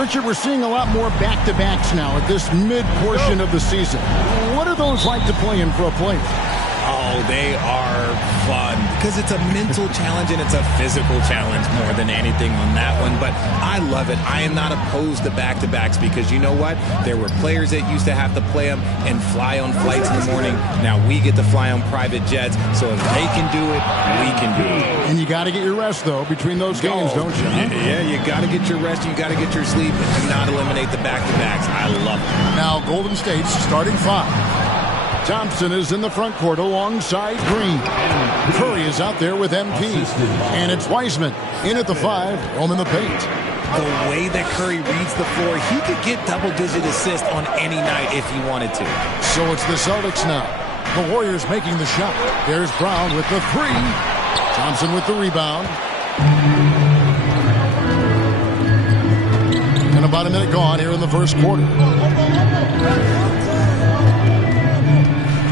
Richard, we're seeing a lot more back-to-backs now at this mid-portion of the season. What are those like to play in for a player? Oh, they are fun because it's a mental challenge and it's a physical challenge more than anything on that one. But I love it. I am not opposed to back-to-backs because you know what? There were players that used to have to play them and fly on flights in the morning. Now we get to fly on private jets. So if they can do it, we can do it. And you got to get your rest, though, between those games, don't you? Yeah, you got to get your rest. You got to get your sleep. But do not eliminate the back-to-backs. I love it. Now Golden State's starting 5. Thompson is in the front court alongside Green. Curry is out there with MP. And it's Wiseman in at the 5, home in the paint. The way that Curry reads the floor, he could get double-digit assists on any night if he wanted to. So it's the Celtics now. The Warriors making the shot. There's Brown with the 3. Thompson with the rebound. And about a minute gone here in the first quarter.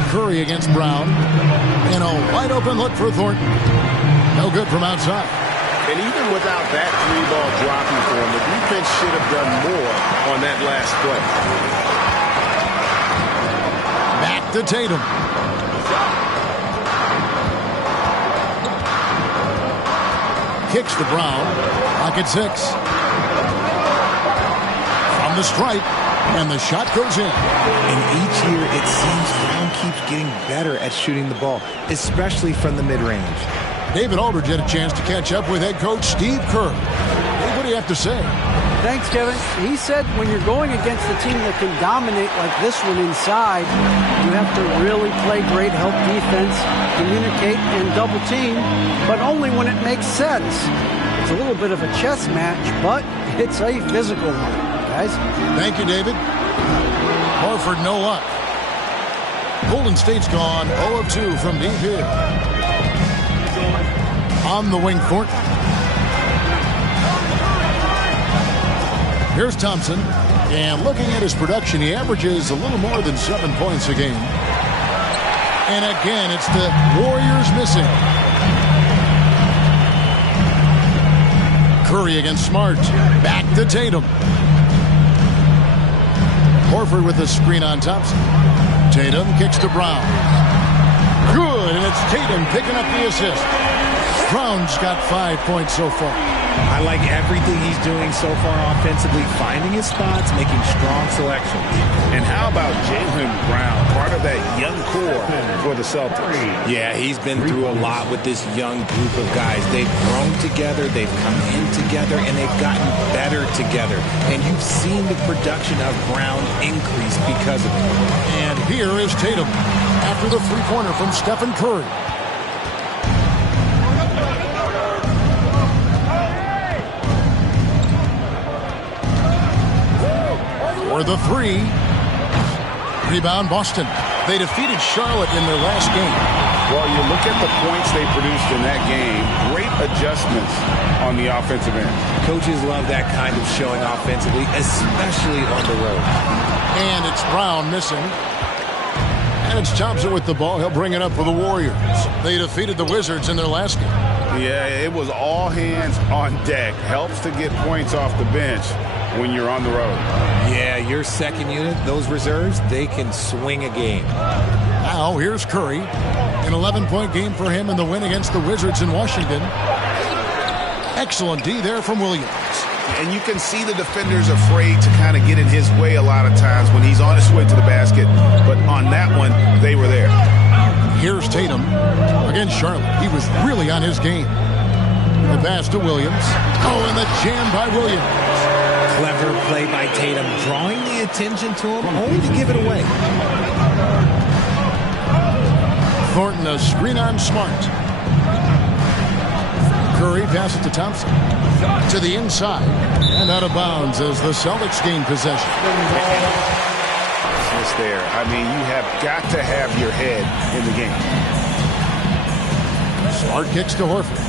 Curry against Brown. And a wide open look for Thornton. No good from outside. And even without that 3-ball dropping for him, the defense should have done more on that last play. Back to Tatum. Kicks to Brown. Pocket 6. From the stripe. And the shot goes in. And each year it seems Brown keeps getting better at shooting the ball, especially from the mid-range. David Aldridge had a chance to catch up with head coach Steve Kerr. What do you have to say? Thanks, Kevin. He said when you're going against a team that can dominate like this one inside, you have to really play great help defense, communicate, and double team, but only when it makes sense. It's a little bit of a chess match, but it's a physical one, guys. Thank you, David. Horford, no luck. Golden State's gone 0 of 2 from deep here. On the wing, Thornton. Here's Thompson. And looking at his production, he averages a little more than 7 points a game. And again, it's the Warriors missing. Curry against Smart. Back to Tatum. Horford with a screen on Thompson. Tatum kicks to Brown. Good, and it's Tatum picking up the assist. Brown's got 5 points so far. I like everything he's doing so far offensively, finding his spots, making strong selections. And how about Jaylen Brown, part of that young core for the Celtics? Yeah, he's been through a lot with this young group of guys. They've grown together, they've come in together, and they've gotten better together. And you've seen the production of Brown increase because of it. And here is Tatum after the three-pointer from Stephen Curry. For the 3. Rebound, Boston. They defeated Charlotte in their last game. Well, you look at the points they produced in that game. Great adjustments on the offensive end. Coaches love that kind of showing offensively, especially on the road. And it's Brown missing. And it's Thompson with the ball. He'll bring it up for the Warriors. They defeated the Wizards in their last game. Yeah, it was all hands on deck. Helps to get points off the bench when you're on the road. Yeah, your second unit, those reserves, they can swing a game. Now, here's Curry. An 11-point game for him in the win against the Wizards in Washington. Excellent D there from Williams. And you can see the defenders afraid to kind of get in his way a lot of times when he's on his way to the basket. But on that one, they were there. Here's Tatum against Charlotte. He was really on his game. The pass to Williams. Oh, and the jam by Williams. Clever play by Tatum, drawing the attention to him, only to give it away. Thornton, a screen on Smart. Curry passes to Thompson. To the inside. And out of bounds as the Celtics gain possession. It's there. I mean, you have got to have your head in the game. Smart kicks to Horford.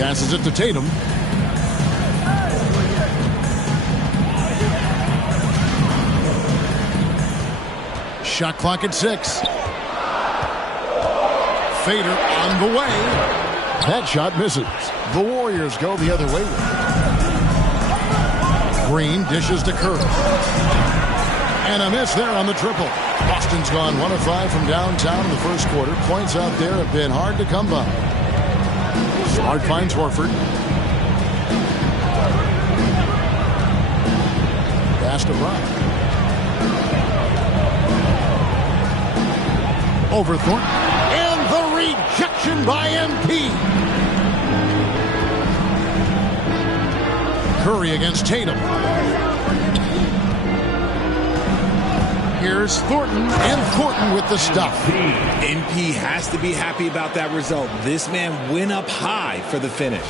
Passes it to Tatum. Shot clock at 6. Fader on the way. That shot misses. The Warriors go the other way with it. Green dishes to Curry. And a miss there on the triple. Boston's gone 1 of 5 from downtown in the first quarter. Points out there have been hard to come by. Smart finds Horford. Pass to Brown. Over Thornton. And the rejection by MP. Curry against Tatum. Here's Thornton, and Thornton with the stuff. MP has to be happy about that result. This man went up high for the finish.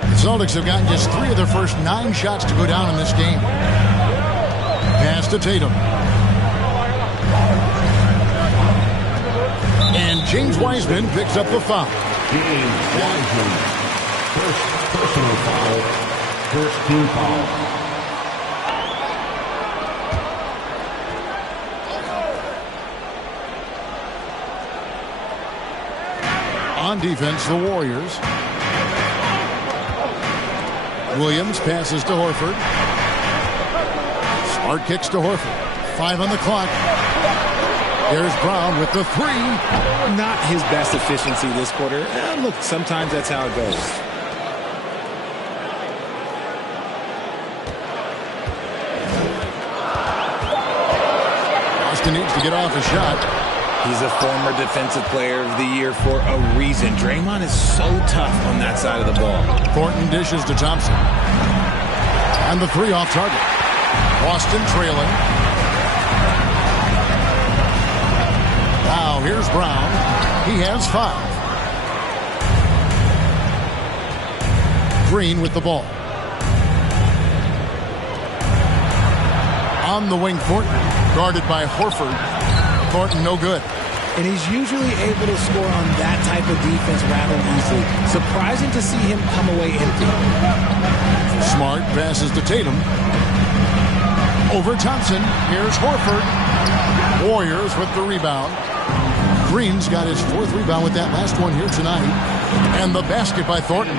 The Celtics have gotten just 3 of their first 9 shots to go down in this game. Pass to Tatum. And James Wiseman picks up the foul. James Wiseman, first personal foul, first team foul. On defense, the Warriors. Williams passes to Horford. Smart kicks to Horford. 5 on the clock. There's Brown with the 3. Not his best efficiency this quarter. Look, sometimes that's how it goes. Boston needs to get off a shot. He's a former defensive player of the year for a reason. Draymond is so tough on that side of the ball. Thornton dishes to Thompson. And the 3 off target. Boston trailing. Now here's Brown. He has 5. Green with the ball. On the wing, Thornton. Guarded by Horford. Thornton no good. And he's usually able to score on that type of defense rather easily. Surprising to see him come away empty. Smart passes to Tatum. Over Thompson. Here's Horford. Warriors with the rebound. Green's got his 4th rebound with that last one here tonight. And the basket by Thornton.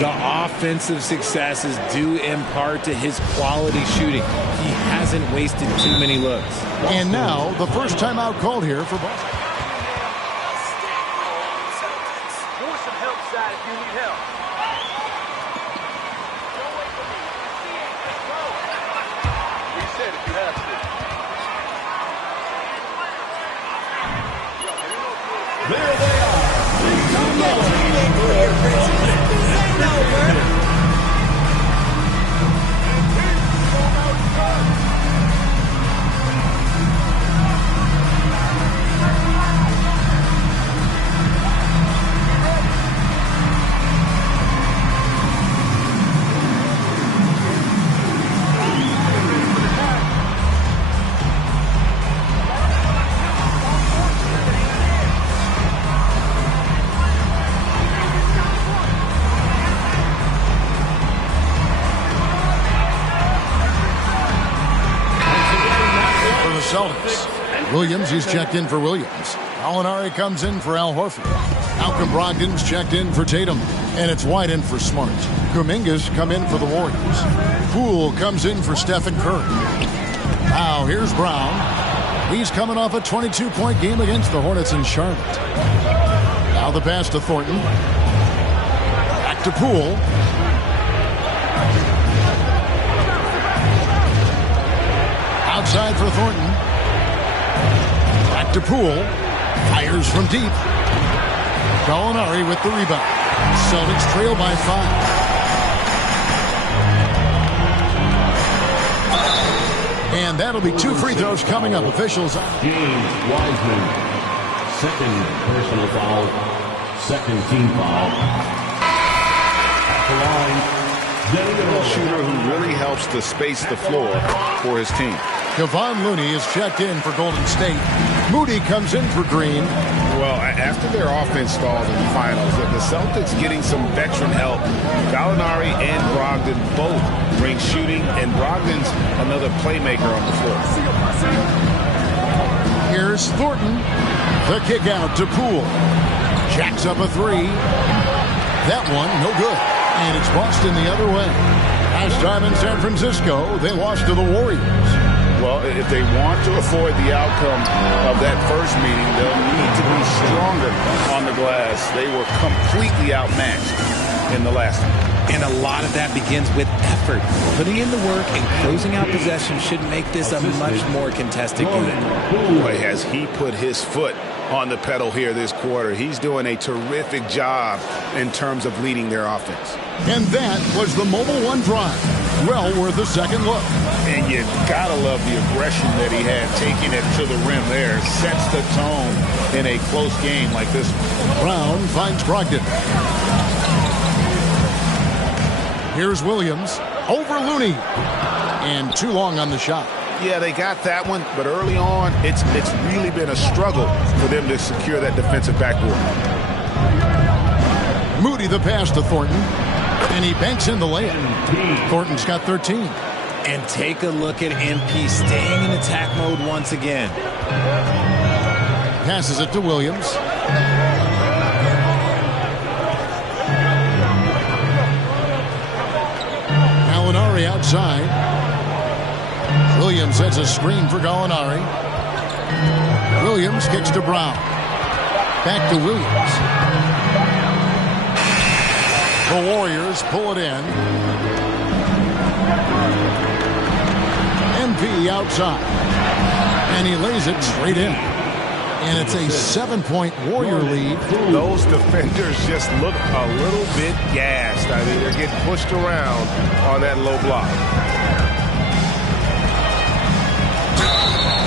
The offensive success is due in part to his quality shooting. He hasn't wasted too many looks. And now the first timeout called here for Boston. There they are. Celtics. Williams is checked in for Williams. Gallinari comes in for Al Horford. Malcolm Brogdon's checked in for Tatum. And it's White in for Smart. Kuminga's come in for the Warriors. Poole comes in for Stephen Curry. Now here's Brown. He's coming off a 22-point game against the Hornets in Charlotte. Now the pass to Thornton. Back to Poole. Outside for Thornton. Back to Poole. Fires from deep. Gallinari with the rebound. Celtics trail by 5. And that'll be 2 free throws coming up. Officials. James Wiseman, second personal foul, second team foul. At the line, A shooter who really helps to space the floor for his team. Kevon Looney is checked in for Golden State. Moody comes in for Green. Well, after their offense stalled in the finals, the Celtics getting some veteran help. Gallinari and Brogdon both bring shooting, and Brogdon's another playmaker on the floor. Here's Thornton. The kick out to Poole. Jacks up a three. That one, no good. And it's Boston the other way. Last time in San Francisco, they lost to the Warriors. Well, if they want to avoid the outcome of that first meeting, they'll need to be stronger on the glass. They were completely outmatched in the last one. And a lot of that begins with effort. Putting in the work and closing out possession should make this a much more contested game. Boy, has he put his foot on the pedal here this quarter. He's doing a terrific job in terms of leading their offense. And that was the Mobile One drive. Well worth a second look. And you gotta love the aggression that he had, taking it to the rim there. Sets the tone in a close game like this one. Brown finds Brogdon. Here's Williams over Looney. And too long on the shot. Yeah, they got that one, but early on, it's really been a struggle for them to secure that defensive backboard. Moody the pass to Thornton, and he banks in the layup. Thornton's got 13. And take a look at MP staying in attack mode once again. Passes it to Williams. Gallinari outside. Williams sets a screen for Gallinari. Williams kicks to Brown. Back to Williams. The Warriors pull it in. MP outside. And he lays it straight in. And it's a 7-point Warrior lead. Those defenders just look a little bit gassed. I mean, they're getting pushed around on that low block.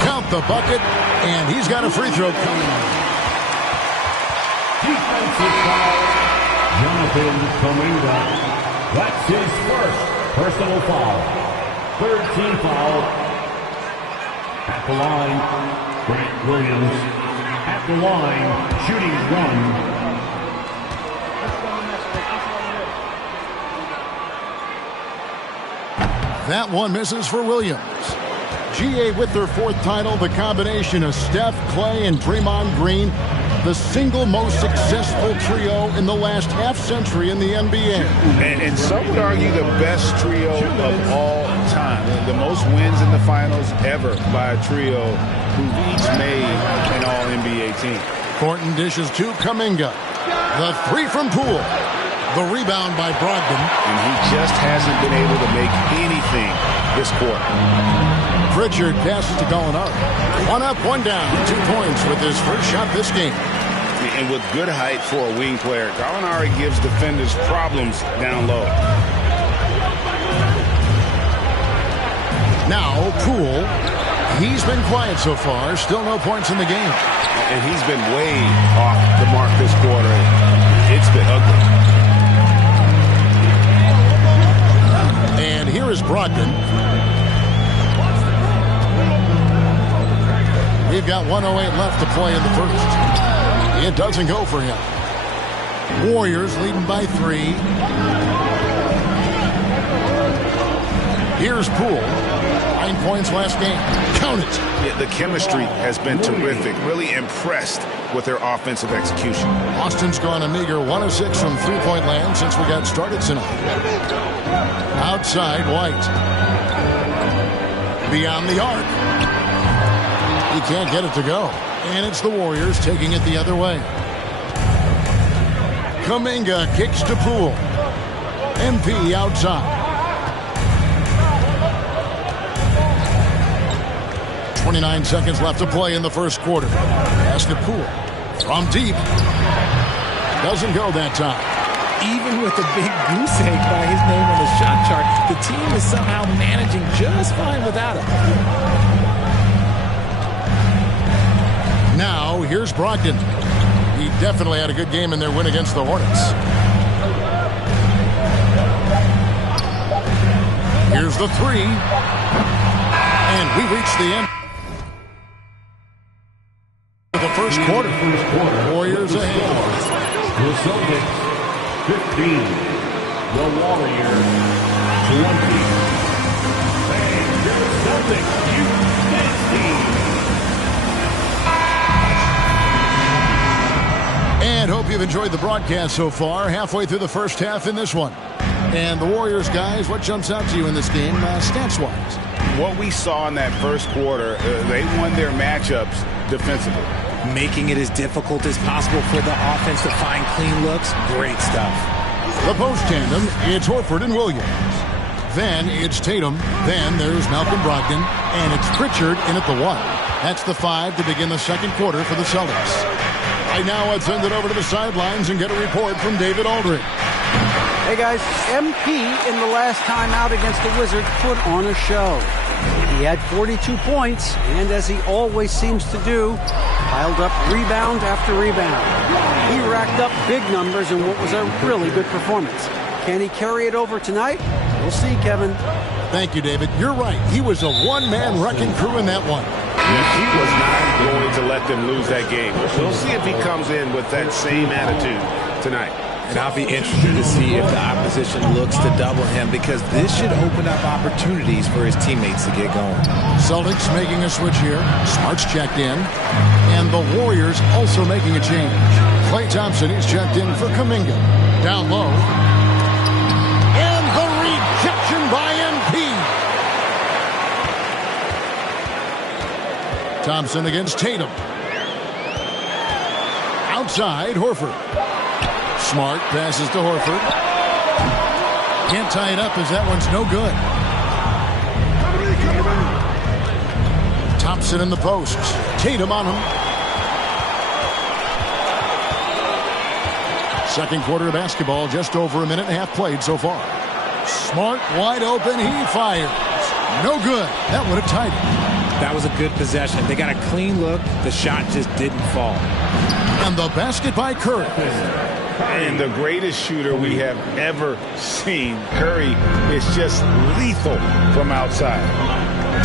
Count the bucket, and he's got a free throw coming. Defensive foul, Jonathan Kuminga. That's his first personal foul. Third team foul. At the line, Grant Williams. At the line, shooting one. That one misses for Williams. GA with their fourth title, the combination of Steph, Clay, and Draymond Green, the single most successful trio in the last half-century in the NBA. And some would argue the best trio of all time. The most wins in the finals ever by a trio who've each made an All-NBA team. Thornton dishes to Kuminga. The three from Poole. The rebound by Brogdon. And he just hasn't been able to make anything this quarter. Pritchard passes to Gallinari. One up, one down. 2 points with his first shot this game. And with good height for a wing player, Gallinari gives defenders problems down low. Now, Poole. He's been quiet so far. Still no points in the game. And he's been way off the mark this quarter. It's been ugly. And here is Brogdon. We've got 1:08 left to play in the first. It doesn't go for him. Warriors leading by 3. Here's Poole. 9 points last game. Count it. Yeah, the chemistry has been terrific. Really impressed with their offensive execution. Austin's gone a meager 1 of 6 from three-point land since we got started tonight. Outside, White. Beyond the arc. He can't get it to go. And it's the Warriors taking it the other way. Kuminga kicks to Poole. MP outside. 29 seconds left to play in the first quarter. Pass to Poole. From deep. Doesn't go that time. Even with a big goose egg by his name on the shot chart, the team is somehow managing just fine without him. Now, here's Brogdon. He definitely had a good game in their win against the Hornets. Here's the three. And we reach the end of the first quarter. Warriors ahead. The Celtics 15. The Warriors 20. And your Celtics, you 16. And hope you've enjoyed the broadcast so far. Halfway through the first half in this one. And the Warriors, guys, what jumps out to you in this game, stats-wise? What we saw in that first quarter, they won their matchups defensively. Making it as difficult as possible for the offense to find clean looks. Great stuff. The post tandem, it's Horford and Williams. Then it's Tatum. Then there's Malcolm Brogdon. And it's Pritchard in at the 1. That's the 5 to begin the second quarter for the Celtics. Right now, let's send it over to the sidelines and get a report from David Aldridge. Hey guys, MP in the last time out against the Wizards put on a show. He had 42 points, and as he always seems to do, piled up rebound after rebound. He racked up big numbers in what was a really good performance. Can he carry it over tonight? We'll see, Kevin. Thank you, David. You're right. He was a one-man wrecking crew in that one. He was not going to let them lose that game. We'll see if he comes in with that same attitude tonight. And I'll be interested to see if the opposition looks to double him, because this should open up opportunities for his teammates to get going. Celtics making a switch here. Smart's checked in. And the Warriors also making a change. Klay Thompson is checked in for Kuminga. Down low. And the rejection by MP. Thompson against Tatum. Outside, Horford. Smart passes to Horford. Can't tie it up as that one's no good. Thompson in the post. Tatum on him. Second quarter of basketball, just over a minute and a half played so far. Smart wide open. He fires. No good. That would have tied it. That was a good possession. They got a clean look. The shot just didn't fall. And the basket by Curry. And the greatest shooter we have ever seen. Curry is just lethal from outside.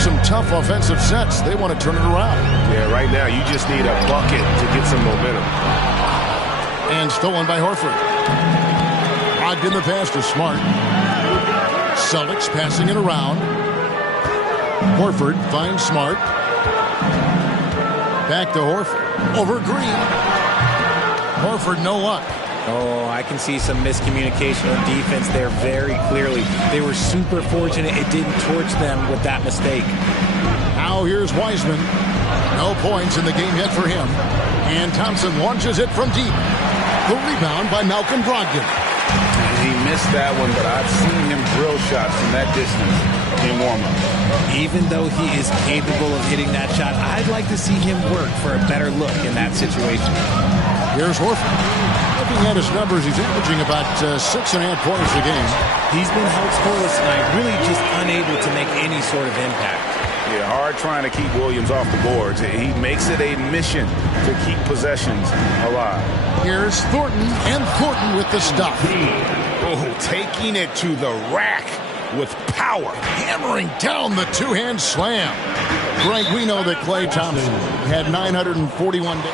Some tough offensive sets. They want to turn it around. Yeah, right now you just need a bucket to get some momentum. And stolen by Horford. Brogdon the pass to Smart. Celtics passing it around. Horford finds Smart. Back to Horford. Over Green. Horford no luck. Oh, I can see some miscommunication on defense there very clearly. They were super fortunate it didn't torch them with that mistake. Now here's Wiseman. No points in the game yet for him. And Thompson launches it from deep. The rebound by Malcolm Brogdon. He missed that one, but I've seen him drill shots from that distance in warm-up. Even though he is capable of hitting that shot, I'd like to see him work for a better look in that situation. Here's Horford. Looking at his numbers, he's averaging about 6.5 points a game. He's been held scoreless tonight, really just unable to make any sort of impact. Yeah, hard trying to keep Williams off the boards. He makes it a mission to keep possessions alive. Here's Thornton, and Thornton with the stop. Oh, taking it to the rack with power. Hammering down the two-hand slam. Greg, we know that Klay Thompson had 941 days.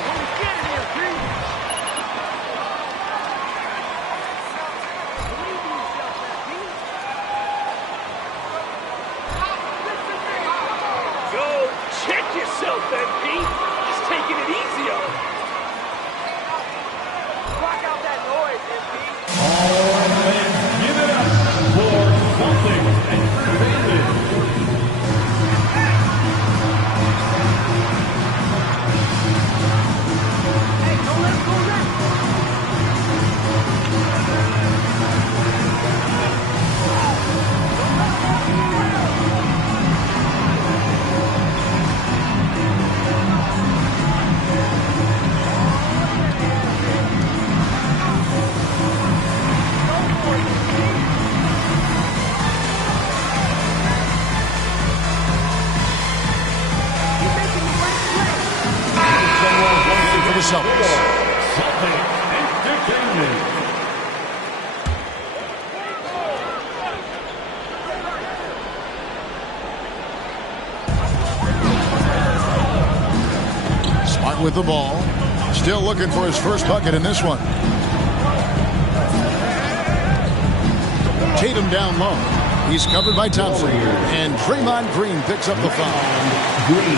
Smart with the ball. Still looking for his first bucket in this one. Tatum down low. He's covered by Thompson. And Draymond Green picks up the foul. Green.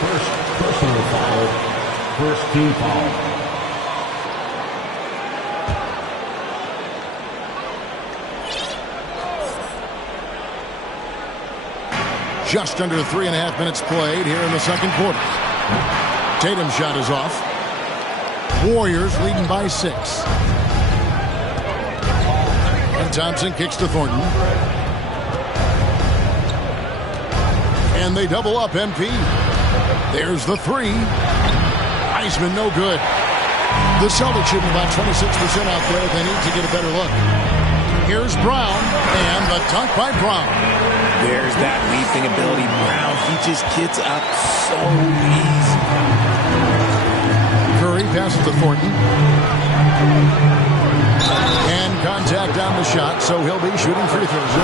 First personal foul. First team foul. Just under 3.5 minutes played here in the second quarter. Tatum's shot is off. Warriors leading by 6. And Thompson kicks to Thornton. And they double up MP. There's the 3. Wiseman no good. The Celtics shooting about 26% out there. They need to get a better look. Here's Brown, and the dunk by Brown. There's that leaping ability. Brown, he just gets up so easy. Curry passes to Thornton. And contact on the shot, so he'll be shooting free throws.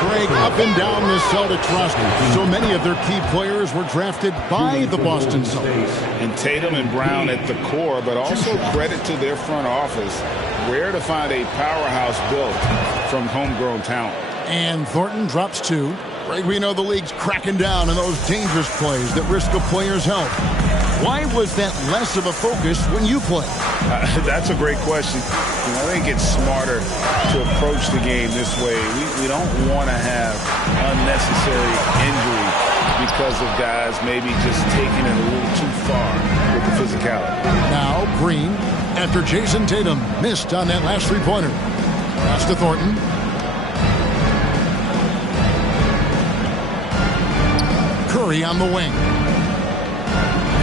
Greg, up and down the Celtics roster, so many of their key players were drafted by the Boston Celtics. And Tatum and Brown at the core, but also credit to their front office. Rare to find a powerhouse built from homegrown talent. And Thornton drops 2. Greg, we know the league's cracking down on those dangerous plays that risk a player's health. Why was that less of a focus when you played? That's a great question. I think it's smarter to approach the game this way. We don't want to have unnecessary injury because of guys maybe just taking it a little too far with the physicality. Now Green, after Jason Tatum missed on that last three-pointer. Pass to Thornton. Curry on the wing.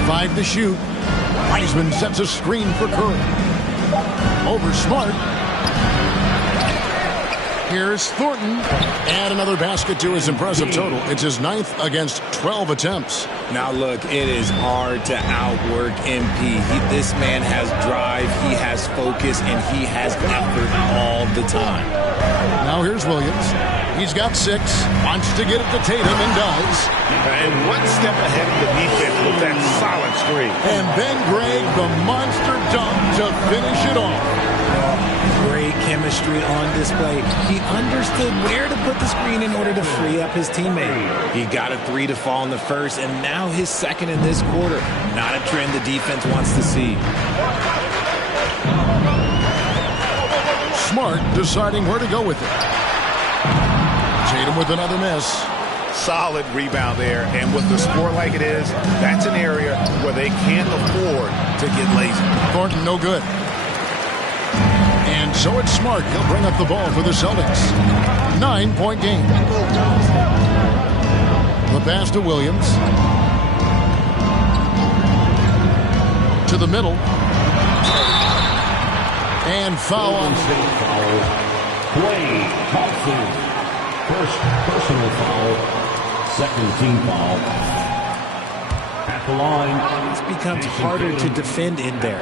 5 to shoot. Wiseman sets a screen for Curry. Over Smart. Here's Thornton. And another basket to his impressive total. It's his 9th against 12 attempts. Now look, it is hard to outwork MP. This man has drive, he has focus, and he has effort all the time. Now here's Williams. He's got 6. Wants to get it to Tatum and does. And one step ahead of the defense with that solid screen. And then Greg, the monster dunk to finish it off. Great chemistry on display. He understood where to put the screen in order to free up his teammate. He got a 3 to fall in the first, and now his 2nd in this quarter. Not a trend the defense wants to see. Smart deciding where to go with it. Tatum with another miss. Solid rebound there, and with the score like it is, that's an area where they can't afford to get lazy. Thornton no good. And so it's Smart. He'll bring up the ball for the Celtics. 9-point game. The pass to Williams. To the middle. And foul on Clay Thompson. First personal foul. Second team foul. At the line. It becomes harder to defend in there.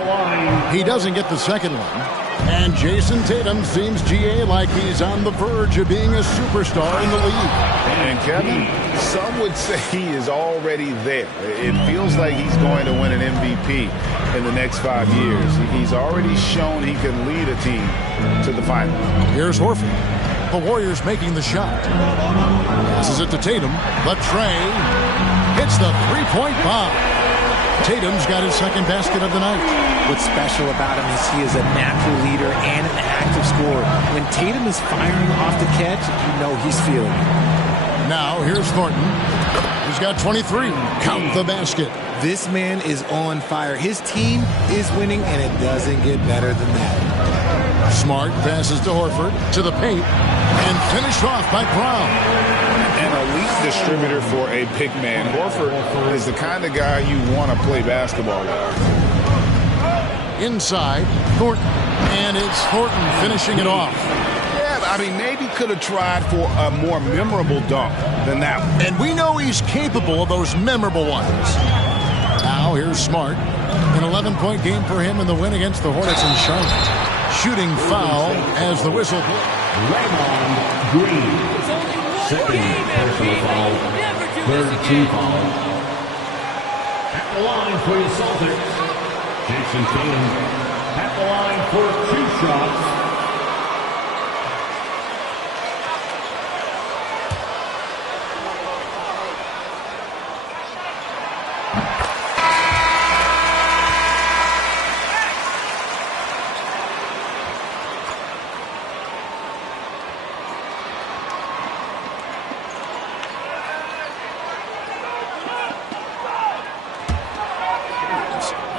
He doesn't get the second one. And Jason Tatum seems, GA, like he's on the verge of being a superstar in the league. And Kevin, some would say he is already there. It feels like he's going to win an MVP in the next 5 years. He's already shown he can lead a team to the final. Here's Horford. The Warriors making the shot. Passes it to Tatum. But Trey hits the three-point bomb. Tatum's got his 2nd basket of the night. What's special about him is he is a natural leader and an active scorer. When Tatum is firing off the catch, you know he's feeling it. Now here's Thornton. He's got 23. Count the basket. This man is on fire. His team is winning, and it doesn't get better than that. Smart passes to Horford, to the paint, and finished off by Brown. An elite distributor for a big man. Horford is the kind of guy you want to play basketball with. Inside, Thornton, and it's Thornton finishing it off. Yeah, I mean, maybe could have tried for a more memorable dunk than that one. And we know he's capable of those memorable ones. Now here's Smart. An 11-point game for him in the win against the Hornets in Charlotte. Shooting foul as the whistle blows. Raymond Green. Second personal foul. 3rd team foul. At the line for the Celtics. Jason Tatum at the line for 2 shots.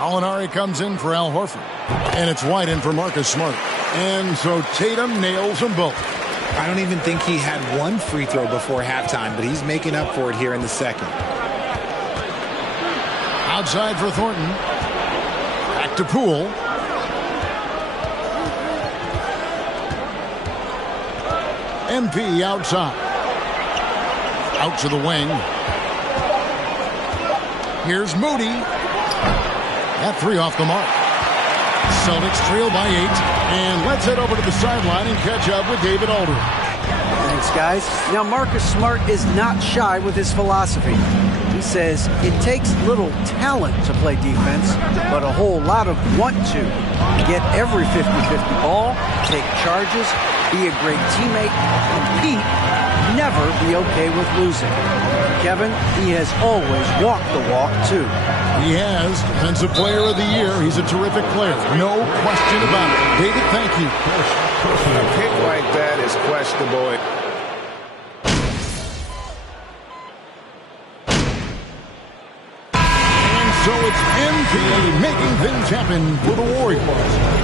Gallinari comes in for Al Horford. And it's White in for Marcus Smart. And so Tatum nails them both. I don't even think he had one free throw before halftime, but he's making up for it here in the second. Outside for Thornton. Back to Poole. MP outside. Out to the wing. Here's Moody. That three off the mark. Celtics trail by 8. And let's head over to the sideline and catch up with David Aldridge. Thanks, guys. Now, Marcus Smart is not shy with his philosophy. He says it takes little talent to play defense, but a whole lot of want to. Get every 50-50 ball, take charges, be a great teammate, compete, never be okay with losing. Kevin, he has always walked the walk, too. He has. Defensive Player of the Year. He's a terrific player. No question about it. David, thank you. A pick like that is questionable. So it's MP making things happen for the Warriors.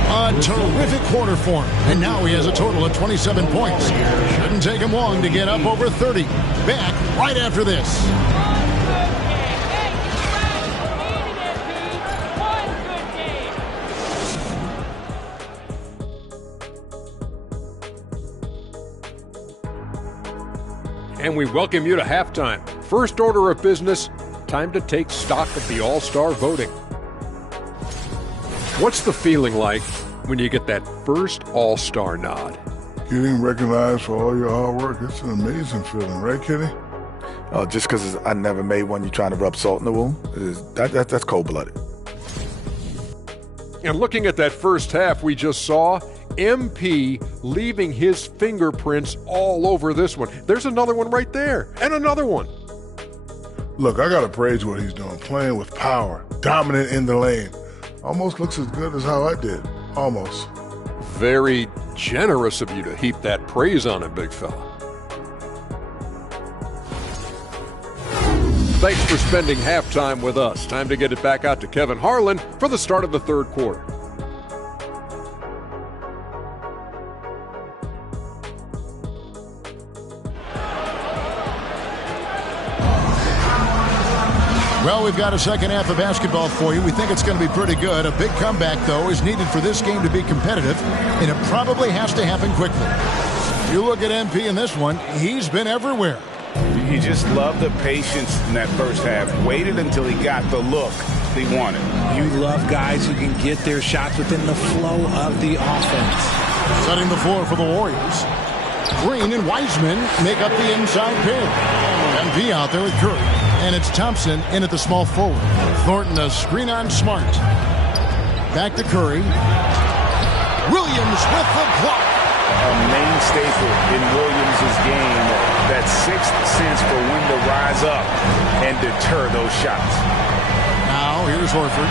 A terrific quarter for him. And now he has a total of 27 points. Shouldn't take him long to get up over 30. Back right after this. And we welcome you to halftime. First order of business, time to take stock of the All-Star voting. What's the feeling like when you get that first All-Star nod? Getting recognized for all your hard work, it's an amazing feeling, right, Kenny? Just because I never made one, you trying to rub salt in the wound, that's cold-blooded. And looking at that first half we just saw, MP leaving his fingerprints all over this one. There's another one right there, and another one. Look, I got to praise what he's doing, playing with power, dominant in the lane. Almost looks as good as how I did. Almost. Very generous of you to heap that praise on him, big fella. Thanks for spending halftime with us. Time to get it back out to Kevin Harlan for the start of the third quarter. Well, we've got a second half of basketball for you. We think it's going to be pretty good. A big comeback, though, is needed for this game to be competitive, and it probably has to happen quickly. You look at MP in this one, he's been everywhere. You just love the patience in that first half. Waited until he got the look he wanted. You love guys who can get their shots within the flow of the offense. Setting the floor for the Warriors. Green and Wiseman make up the inside pair. MP out there with Curry. And it's Thompson in at the small forward. Thornton a screen on Smart. Back to Curry. Williams with the block. A main staple in Williams' game. That sixth sense for when to rise up and deter those shots. Now here's Horford.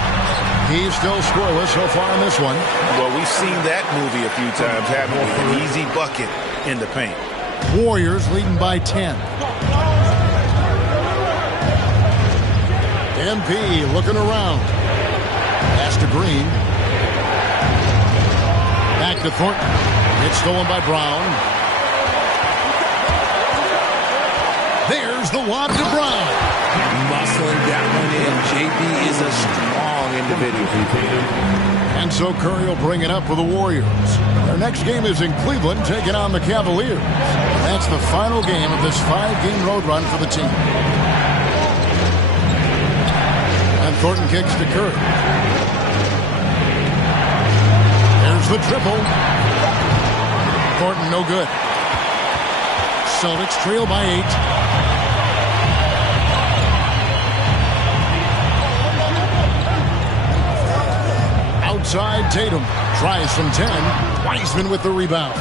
He's still scoreless so far in this one. Well, we've seen that movie a few times, haven't we? An easy bucket in the paint. Warriors leading by 10. MP looking around. Pass to Green. Back to Thornton. It's stolen by Brown. There's the lob to Brown. Muscling that one in. JB is a strong individual. And so Curry will bring it up for the Warriors. Their next game is in Cleveland, taking on the Cavaliers. That's the final game of this 5-game road run for the team. And Thornton kicks to Curry. There's the triple. Thornton no good. Celtics trail by 8. Outside Tatum. Tries from 10. Wiseman with the rebound.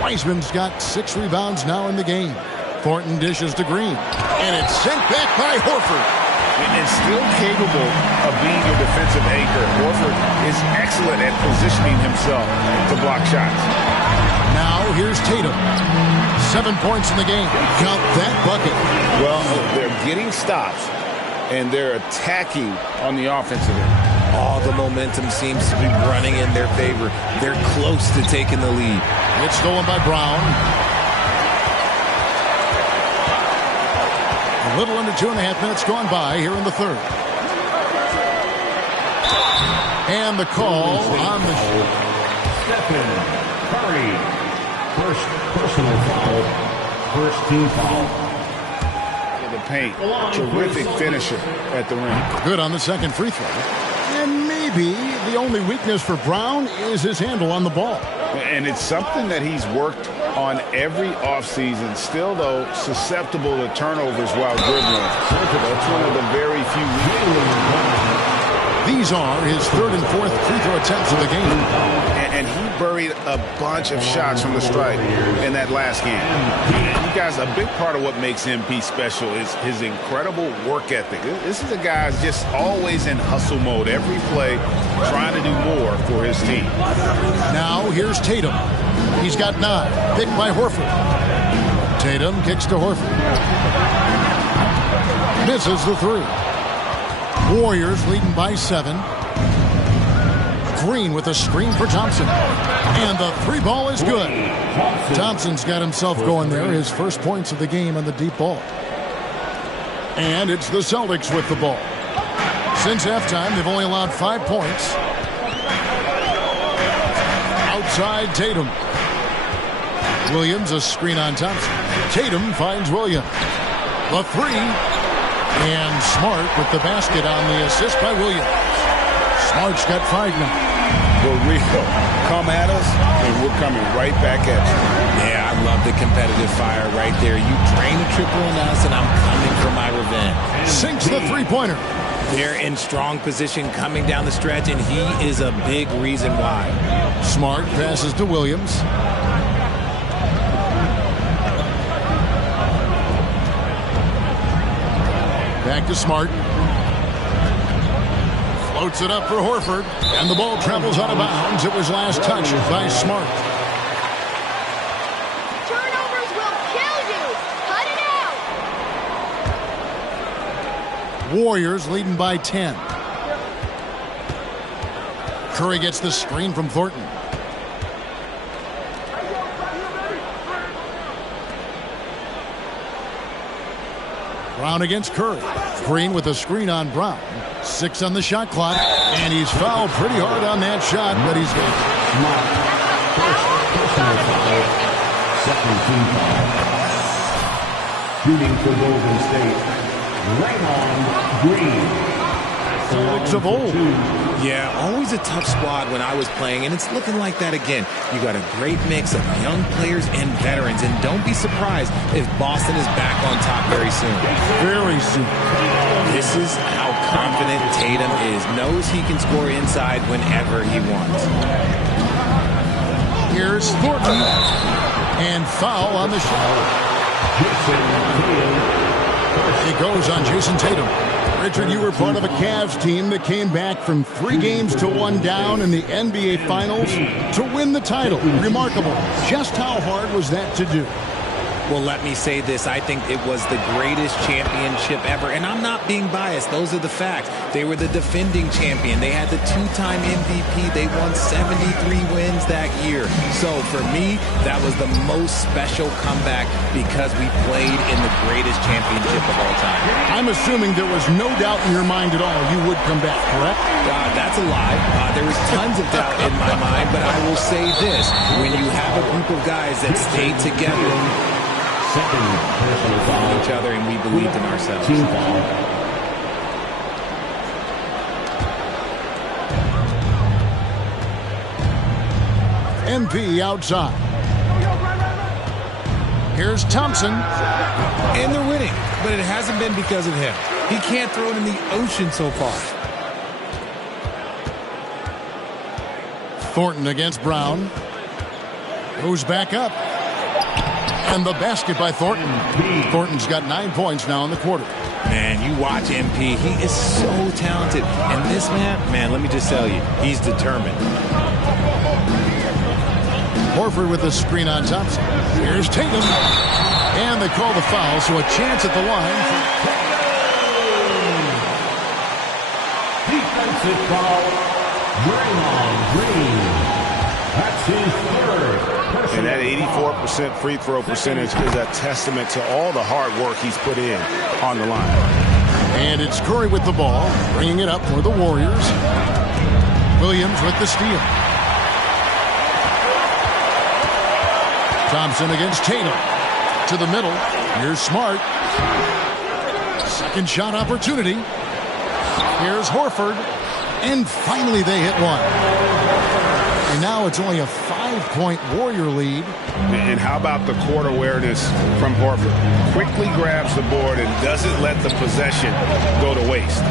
Wiseman's got 6 rebounds now in the game. Thornton dishes to Green. And it's sent back by Horford. And still capable of being your defensive anchor. Horford is excellent at positioning himself to block shots. Now here's Tatum. 7 points in the game. Count that bucket. Well, they're getting stops. and they're attacking on the offensive end. All the momentum seems to be running in their favor. They're close to taking the lead. It's stolen by Brown. A little under 2.5 minutes gone by here in the third. And the call on the Stephen Curry. First personal foul. First team foul. In the paint. Terrific finisher at the rim. Good on the second free throw. And maybe the only weakness for Brown is his handle on the ball. And it's something that he's worked on every offseason. Still, though, susceptible to turnovers while dribbling. That's one of the very few weaknesses. These are his third and fourth free throw attempts of the game. And he buried a bunch of shots from the stripe in that last game. You guys, a big part of what makes MP special is his incredible work ethic. This is a guy who's just always in hustle mode. Every play trying to do more for his team. Now here's Tatum. He's got 9. Picked by Horford. Tatum kicks to Horford. Misses the 3. Warriors leading by 7. Green with a screen for Thompson. And the 3 ball is good. Thompson's got himself going there. His first points of the game on the deep ball. And it's the Celtics with the ball. Since halftime, they've only allowed 5 points. Outside Tatum. Williams, a screen on Thompson. Tatum finds Williams. The 3. And Smart with the basket on the assist by Williams. Smart's got 5 now. For real. Come at us, and we're coming right back at you. Yeah, I love the competitive fire right there. You drain a triple on us, and I'm coming for my revenge. Sinks the three-pointer. They're in strong position coming down the stretch, and he is a big reason why. Smart passes to Williams. Back to Smart. Floats it up for Horford. And the ball travels out of bounds. It was last touched by Smart. Turnovers will kill you. Cut it out. Warriors leading by 10. Curry gets the screen from Thornton. Brown against Curry. Green with a screen on Brown. 6 on the shot clock. And he's fouled pretty hard on that shot, but he's got Second team foul. Shooting for Golden State, Raymond Green. Celtics of old. Yeah, always a tough squad when I was playing, and it's looking like that again. You got a great mix of young players and veterans, and don't be surprised if Boston is back on top very soon. Very soon. This is how confident Tatum is. Knows he can score inside whenever he wants. Here's Thornton. And foul on the shot. It goes on Jason Tatum. Richard, you were part of a Cavs team that came back from 3 games to 1 down in the NBA Finals to win the title. Remarkable. Just how hard was that to do? Well, let me say this. I think it was the greatest championship ever. And I'm not being biased. Those are the facts. They were the defending champion. They had the 2-time MVP. They won 73 wins that year. So for me, that was the most special comeback because we played in the greatest championship of all time. I'm assuming there was no doubt in your mind at all you would come back, correct? That's a lie. There was tons of doubt in my mind, but I will say this. When you have a group of guys that stayed together, Second personal foul. each other, and we believed in ourselves. Team foul. MP outside. Here's Thompson. And they're winning, but it hasn't been because of him. He can't throw it in the ocean so far. Thornton against Brown. Goes back up. And the basket by Thornton. Thornton's got 9 points now in the quarter. Man, you watch MP. He is so talented. And this man, let me just tell you, he's determined. Horford with the screen on Thompson. Here's Tatum. And they call the foul, so a chance at the line. Offensive foul, Draymond Green. That's his third. And that 84% free throw percentage is a testament to all the hard work he's put in on the line. And it's Curry with the ball, bringing it up for the Warriors. Williams with the steal. Thompson against Tatum. To the middle. Here's Smart. Second shot opportunity. Here's Horford. And finally they hit one. And now it's only a 5-point Warrior lead. And how about the court awareness from Horford? Quickly grabs the board and doesn't let the possession go to waste.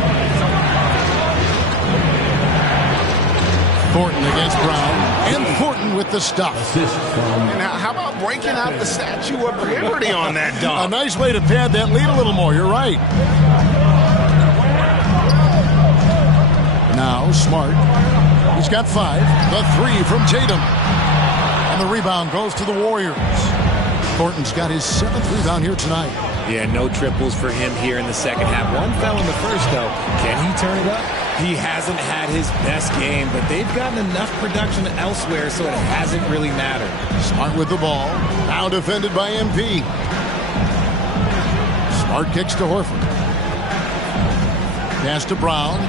Thornton against Brown. And Thornton with the stuff. And how about breaking out the Statue of Liberty on that dunk? A nice way to pad that lead a little more. You're right. Now Smart. He's got 5. The 3 from Tatum. And the rebound goes to the Warriors. Thornton's got his 7th rebound here tonight. Yeah, no triples for him here in the second half. One fell in the first, though. Can he turn it up? He hasn't had his best game, but they've gotten enough production elsewhere, so it hasn't really mattered. Smart with the ball. Now defended by MP. Smart kicks to Horford. Pass to Brown.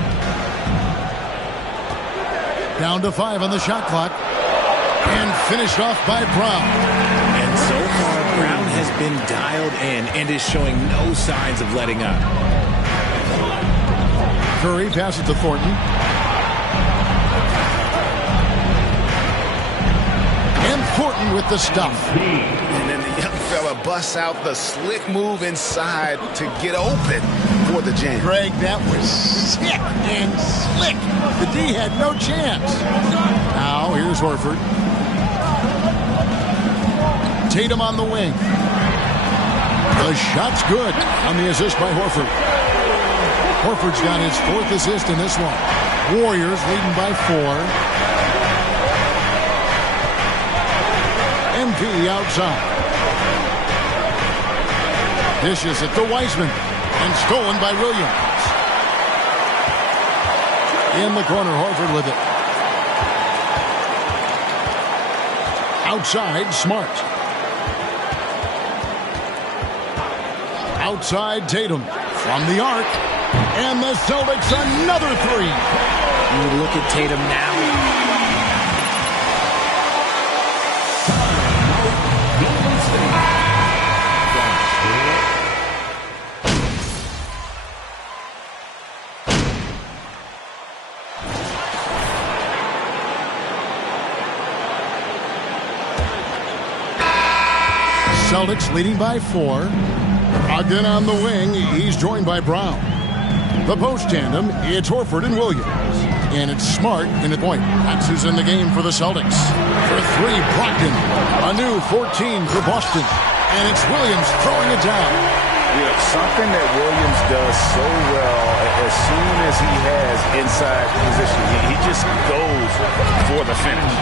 Down to 5 on the shot clock. And finished off by Brown. And so far, Brown has been dialed in and is showing no signs of letting up. Curry passes to Thornton. And Thornton with the stuff. And then the young fella busts out the slick move inside to get open for the jam. Greg, that was sick and slick. The D had no chance. Now here's Horford. Tatum on the wing. The shot's good on the assist by Horford. Horford's got his 4th assist in this one. Warriors leading by 4. MP outside. Dishes it to Wiseman. And stolen by Williams. In the corner, Horford with it. Outside, Smart. Outside, Tatum. From the arc. And the Celtics another 3. You look at Tatum now. Celtics leading by 4. Again on the wing, he's joined by Brown. The post tandem, it's Horford and Williams. And it's Smart in the point. That's who's in the game for the Celtics. For 3, Brogdon. A new 14 for Boston. And it's Williams throwing it down. You know, something that Williams does so well as soon as he has inside the position, he just goes for the finish.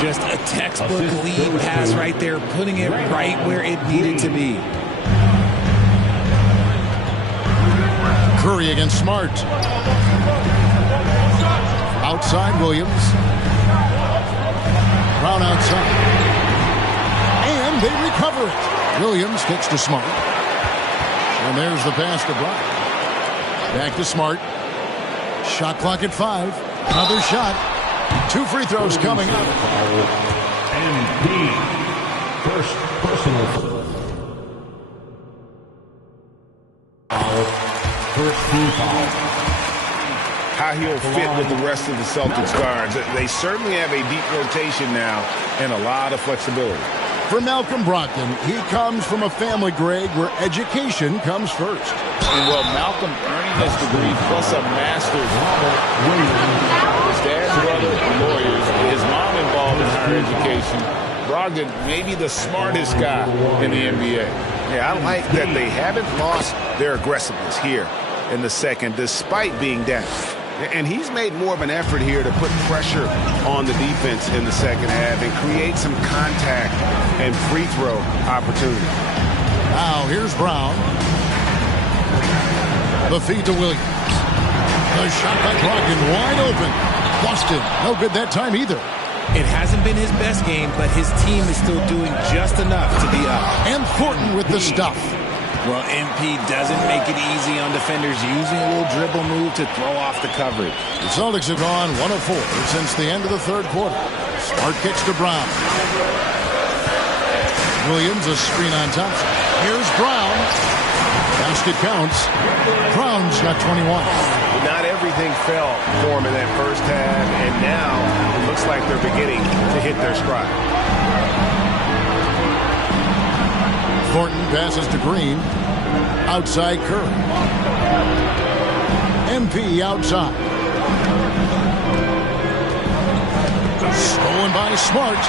Just a textbook lead pass right there, putting it right where it needed to be. Curry against Smart. Outside Williams. Brown outside. And they recover it. Williams kicks to Smart. And there's the pass to Brown. Back to Smart. Shot clock at 5. Another shot. 2 free throws coming up. MP. First personal foul. First team foul. How he'll fit with the rest of the Celtics guards. They certainly have a deep rotation now and a lot of flexibility. For Malcolm Brogdon, he comes from a family, Greg, where education comes first. And well, Malcolm earning his degree plus a master's. His dad's brother, lawyers, his mom involved in higher education. Brogdon, maybe the smartest guy in the NBA. Yeah, I like that they haven't lost their aggressiveness here in the second, despite being down. And he's made more of an effort here to put pressure on the defense in the second half and create some contact and free throw opportunity. Now here's Brown. The feed to Williams. The shot by Brogdon wide open. Busted. No good that time either. It hasn't been his best game, but his team is still doing just enough to be up. And Thornton with the stuff. Well, MP doesn't make it easy on defenders using a little dribble move to throw off the coverage. The Celtics have gone 1 of 4 since the end of the third quarter. Smart kicks to Brown. Williams, a screen on Thompson. Here's Brown. Basket counts. Brown's got 21. Not everything fell for him in that first half, and now it looks like they're beginning to hit their stride. Thornton passes to Green. Outside Curry. MP outside. Stolen by Smart.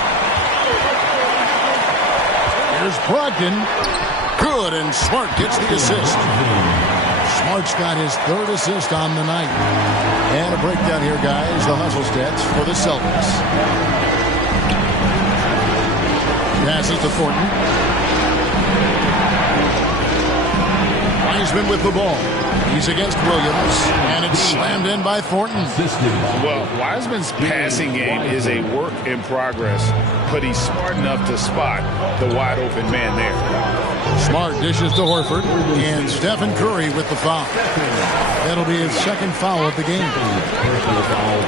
Here's Brogdon. Good, and Smart gets the assist. Smart's got his third assist on the night. And a breakdown here, guys. The hustle stats for the Celtics. Passes to Thornton. Wiseman with the ball. He's against Williams, and it's slammed in by Thornton. Well, Wiseman's passing game is a work in progress, but he's smart enough to spot the wide open man there. Smart dishes to Horford, and Stephen Curry with the foul. That'll be his second foul of the game. Personal foul,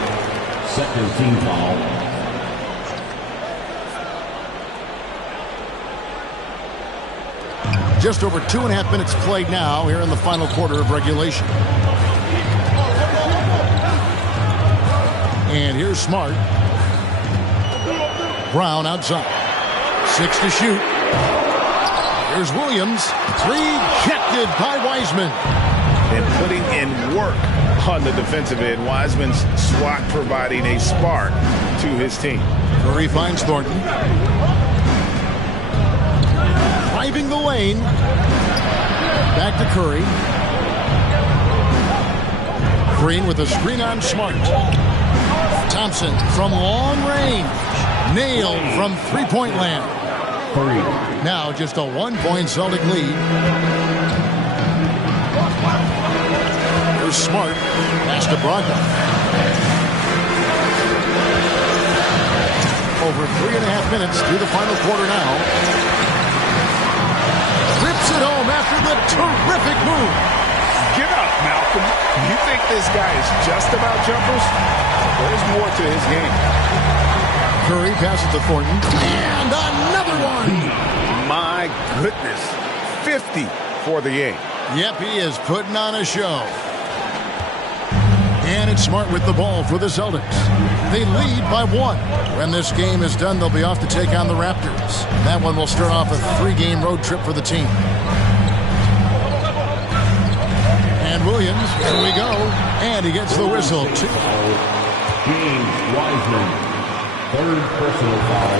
second team foul. Just over 2.5 minutes played now here in the final quarter of regulation. And here's Smart. Brown outside. 6 to shoot. Here's Williams. Rejected by Wiseman. And putting in work on the defensive end. Wiseman's swat providing a spark to his team. Curry finds Thornton. Driving the lane. Back to Curry. Green with a screen on Smart. Thompson from long range. Nailed from three-point land. Now just a 1-point Celtic lead. Here's Smart. Pass to Brogdon. Over 3.5 minutes through the final quarter now. Rips it home after the terrific move. Get up, Malcolm. You think this guy is just about jumpers? There's more to his game. Curry passes to Thornton. And another one. My goodness. 50 for the game. Yep, he is putting on a show. And it's Smart with the ball for the Celtics. They lead by 1. When this game is done, they'll be off to take on the Raptors. That one will start off a 3-game road trip for the team. And Williams, here we go. And he gets the whistle. James Wiseman, third personal foul,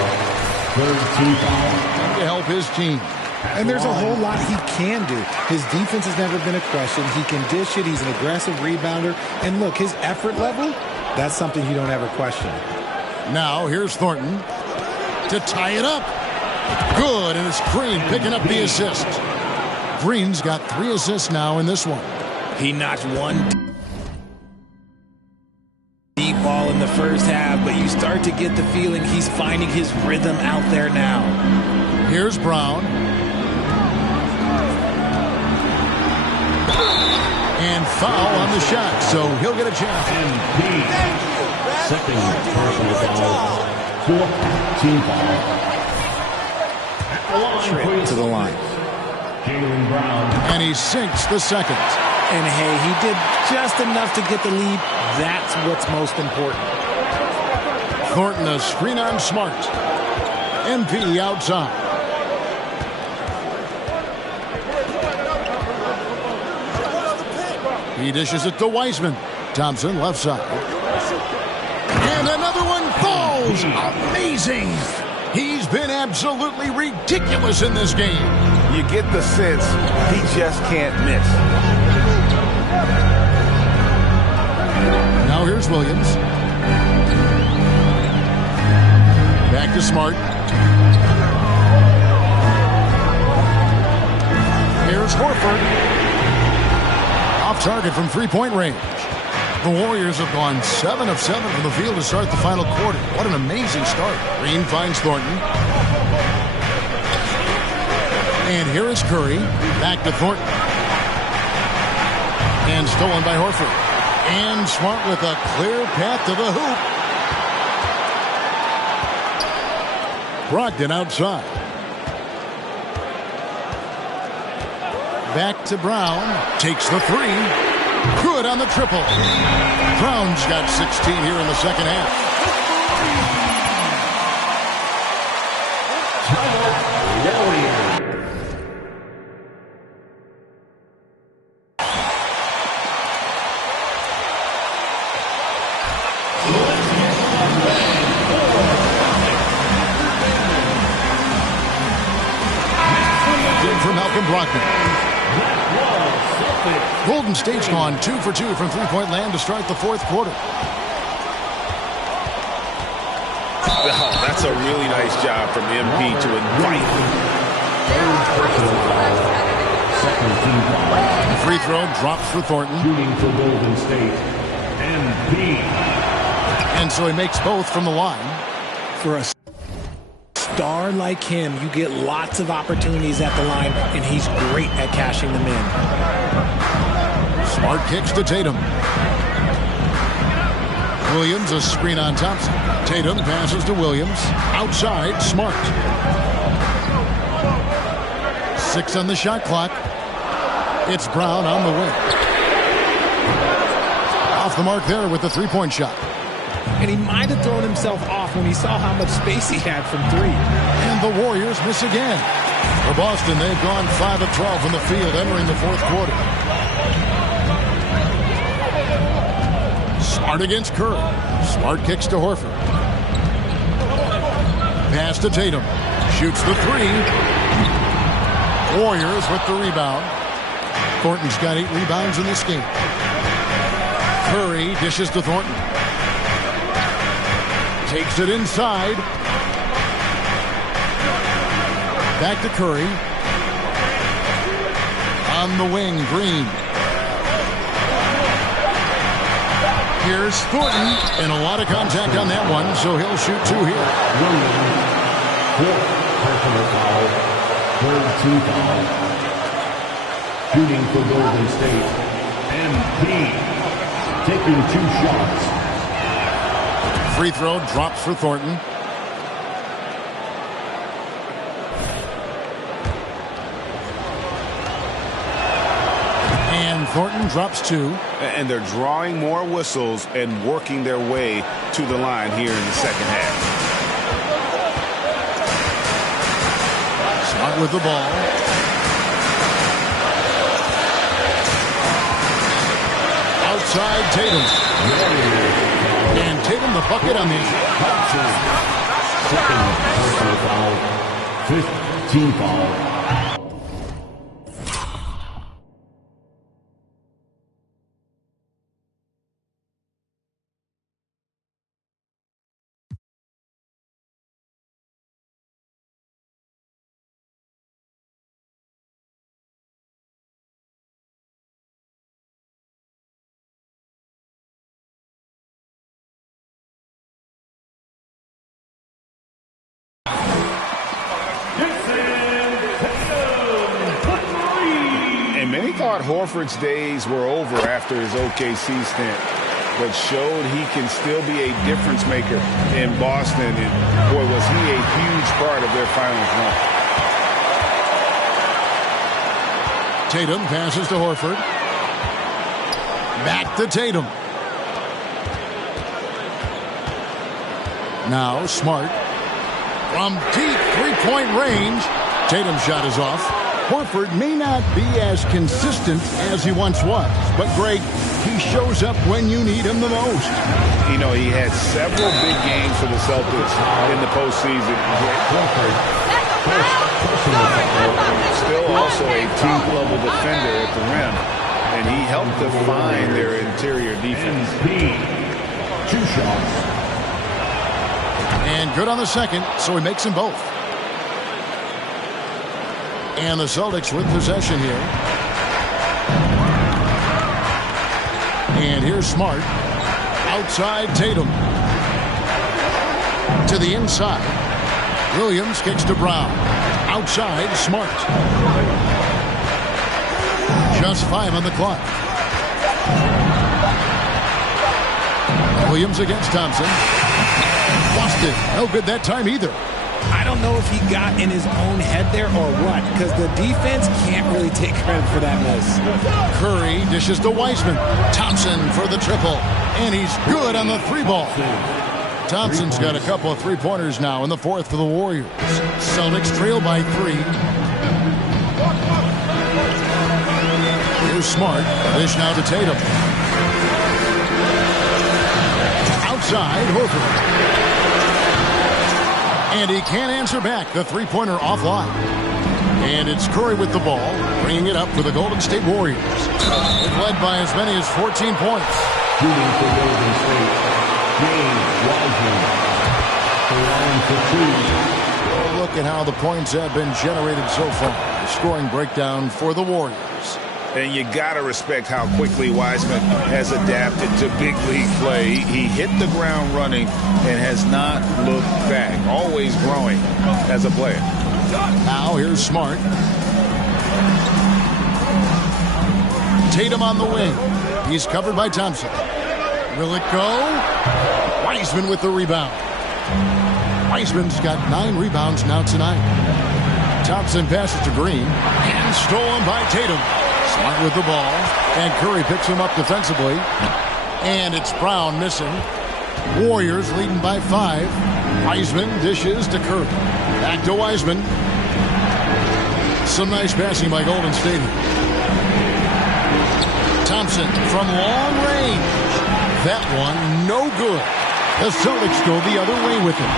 third team foul. To help his team. And there's a whole lot he can do. His defense has never been a question. He can dish it. He's an aggressive rebounder. And look, his effort level, that's something you don't ever question. Now here's Thornton to tie it up. Good, and it's Green picking up the assist. Green's got 3 assists now in this one. He notched one deep ball in the first half, but you start to get the feeling he's finding his rhythm out there now. Here's Brown. And foul on the shot, so he'll get a chance. Second personal foul, fourth team foul. Trip to the line. Jaylen Brown. And he sinks the second. And hey, he did just enough to get the lead. That's what's most important. Thornton a screen on Smart. MP outside. He dishes it to Wiseman. Thompson left side. And another one falls. Amazing. He's been absolutely ridiculous in this game. You get the sense he just can't miss. Now here's Williams. Back to Smart. Here's Horford. Off target from three-point range. The Warriors have gone 7 of 7 from the field to start the final quarter. What an amazing start. Green finds Thornton. And here is Curry. Back to Thornton. And stolen by Horford. And Smart with a clear path to the hoop. Brogdon outside. Back to Brown. Takes the three. Good on the triple. Brown's got 16 here in the second half. From Malcolm Brogdon. Golden State's gone 2 for 2 from three-point land to start the fourth quarter. Oh, that's a really nice job from MP to invite. Free throw drops for Thornton. Shooting for Golden State. MP. And so he makes both from the line. For a star like him, you get lots of opportunities at the line, and he's great at cashing them in. Smart kicks to Tatum. Williams a screen on Thompson. Tatum passes to Williams. Outside, Smart. 6 on the shot clock. It's Brown on the wing. Off the mark there with the three-point shot. And he might have thrown himself off when he saw how much space he had from three. And the Warriors miss again. For Boston, they've gone 5 of 12 from the field entering the fourth quarter. Smart against Curry. Smart kicks to Horford. Pass to Tatum. Shoots the three. Warriors with the rebound. Thornton's got 8 rebounds in this game. Curry dishes to Thornton. Takes it inside. Back to Curry. On the wing, Green. Here's Thornton, and a lot of contact on that one, so he'll shoot 2 here. Fourth personal foul. Third team foul. Shooting for Golden State. MP. Taking 2 shots. Free throw drops for Thornton. And Thornton drops 2. And they're drawing more whistles and working their way to the line here in the second half. Smart with the ball. Outside Tatum. And Tatum the bucket on the Second personal foul. Fifth team foul. Many thought Horford's days were over after his OKC stint, but showed he can still be a difference maker in Boston. And boy, was he a huge part of their finals run. Tatum passes to Horford. Back to Tatum. Now Smart. From deep three-point range. Tatum's shot is off. Horford may not be as consistent as he once was, but Greg, he shows up when you need him the most. You know, he had several big games for the Celtics in the postseason. Still also a top-level defender at the rim, and he helped define their interior defense. 2 shots. And good on the second, so he makes them both. And the Celtics with possession here. And here's Smart. Outside Tatum. To the inside. Williams kicks to Brown. Outside Smart. Just 5 on the clock. Williams against Thompson. Lost it. No good that time either. I don't know if he got in his own head there or what, because the defense can't really take credit for that miss. Curry dishes to Wiseman. Thompson for the triple. And he's good on the 3-ball. Thompson's got a couple of 3-pointers now in the 4th for the Warriors. Celtics trail by 3. Here's Smart. Dish now to Tatum. Outside Horford. And he can't answer back. The 3-pointer offline. And it's Curry with the ball, bringing it up for the Golden State Warriors. They've led by as many as 14 points. Shooting for Golden State, James Wiseman. The line for 2. Look at how the points have been generated so far. The scoring breakdown for the Warriors. And you got to respect how quickly Wiseman has adapted to big league play. He hit the ground running and has not looked back. Always growing as a player. Now here's Smart. Tatum on the wing. He's covered by Thompson. Will it go? Wiseman with the rebound. Wiseman's got 9 rebounds now tonight. Thompson passes to Green. And stolen by Tatum. Smart with the ball. And Curry picks him up defensively. And it's Brown missing. Warriors leading by 5. Wiseman dishes to Curry. Back to Wiseman. Some nice passing by Golden State. Thompson from long range. That one no good. The Celtics go the other way with it.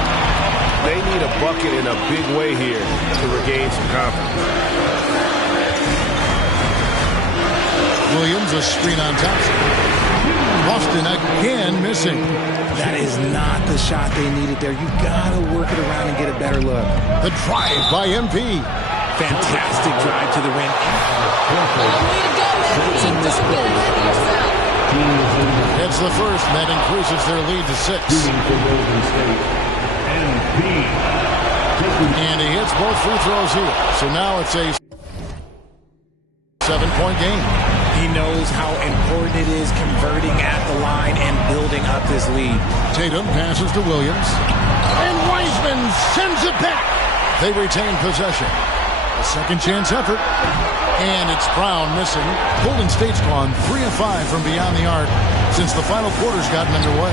They need a bucket in a big way here to regain some confidence. Williams, a screen on Thompson. Boston again missing. That is not the shot they needed there. You got to work it around and get a better look. The drive by MP. Fantastic drive to the rim. It's in this building. It's the first, and that increases their lead to 6. Shooting for Golden State, MP. And he hits both free throws here. So now it's a 7-point game. He knows how important it is converting at the line and building up this lead. Tatum passes to Williams. And Wiseman sends it back. They retain possession. A second chance effort. And it's Brown missing. Golden State's gone 3 of 5 from beyond the arc since the final quarter's gotten underway.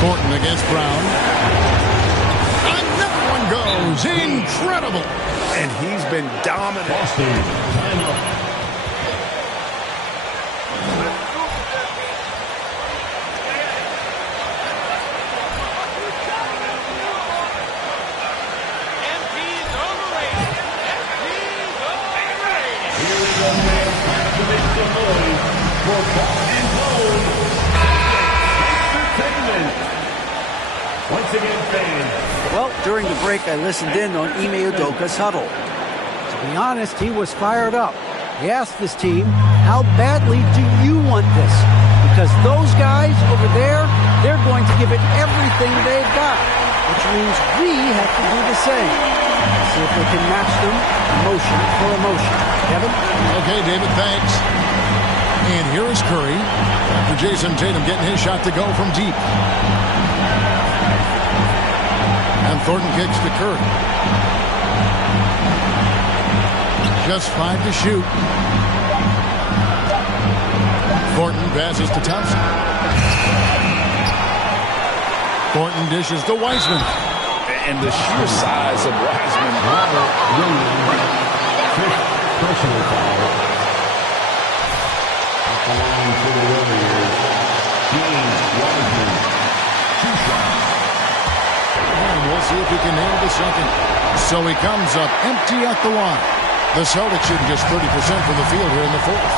Thornton against Brown. Another one goes. Incredible. And he's been dominant. Boston, timeout. Well, during the break, I listened in on Ime Udoka's huddle. To be honest, he was fired up. He asked his team, how badly do you want this? Because those guys over there, they're going to give it everything they've got, which means we have to do the same. See if we can match them emotion for emotion. Kevin? Okay, David, thanks. And here is Curry after Jason Tatum getting his shot to go from deep. And Thornton kicks to Curry. Just 5 to shoot. Thornton passes to Thompson. Thornton dishes to Wiseman. And the sheer size of Wiseman. Personal foul. At the line for the Warriors, James Wiseman. 2 shots. And we'll see if he can nail the second. So he comes up empty at the line. The Celtics shooting just 30% from the field here in the 4th.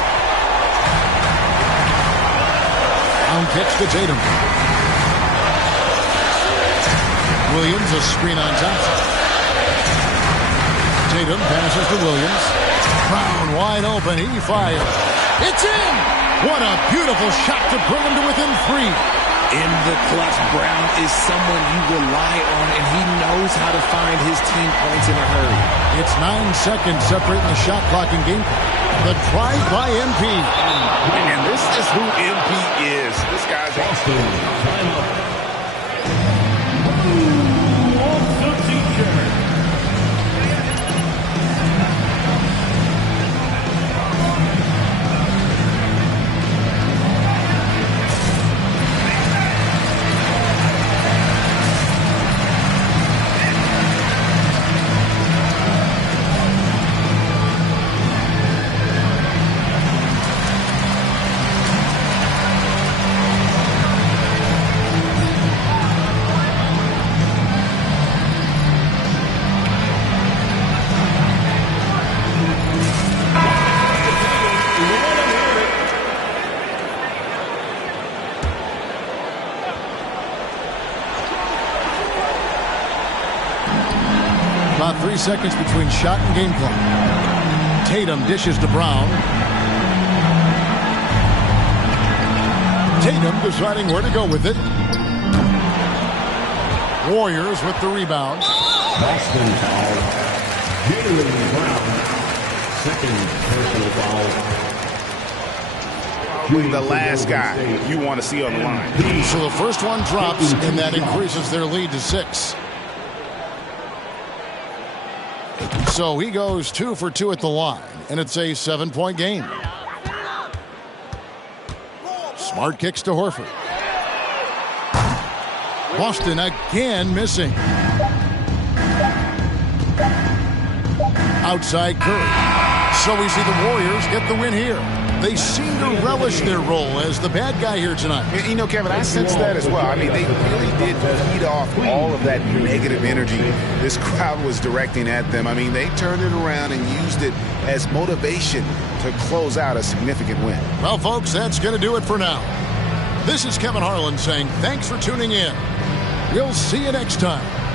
Brown kicks to Tatum. Williams, a screen on Thompson. Tatum passes to Williams. Brown wide open. He fires. It's in! What a beautiful shot to bring him to within 3. In the clutch, Brown is someone you rely on, and he knows how to find his team points in a hurry. It's 9 seconds separating the shot clock and game clock. The drive by MP. And this is who MP is. This guy's Boston, timeout. Off the t-shirt. About 3 seconds between shot and game clock. Tatum dishes to Brown. Tatum deciding where to go with it. Warriors with the rebound. Boston foul. Jaylen Brown. Second personal foul. the last guy you want to see on the line. So the first one drops, and that increases their lead to 6. So he goes 2 for 2 at the line, and it's a 7-point game. Smart kicks to Horford. Boston again missing. Outside Curry. So we see the Warriors get the win here. They seem to relish their role as the bad guy here tonight. You know, Kevin, I sense that as well. I mean, they really did feed off all of that negative energy this crowd was directing at them. I mean, they turned it around and used it as motivation to close out a significant win. Well, folks, that's going to do it for now. This is Kevin Harlan saying thanks for tuning in. We'll see you next time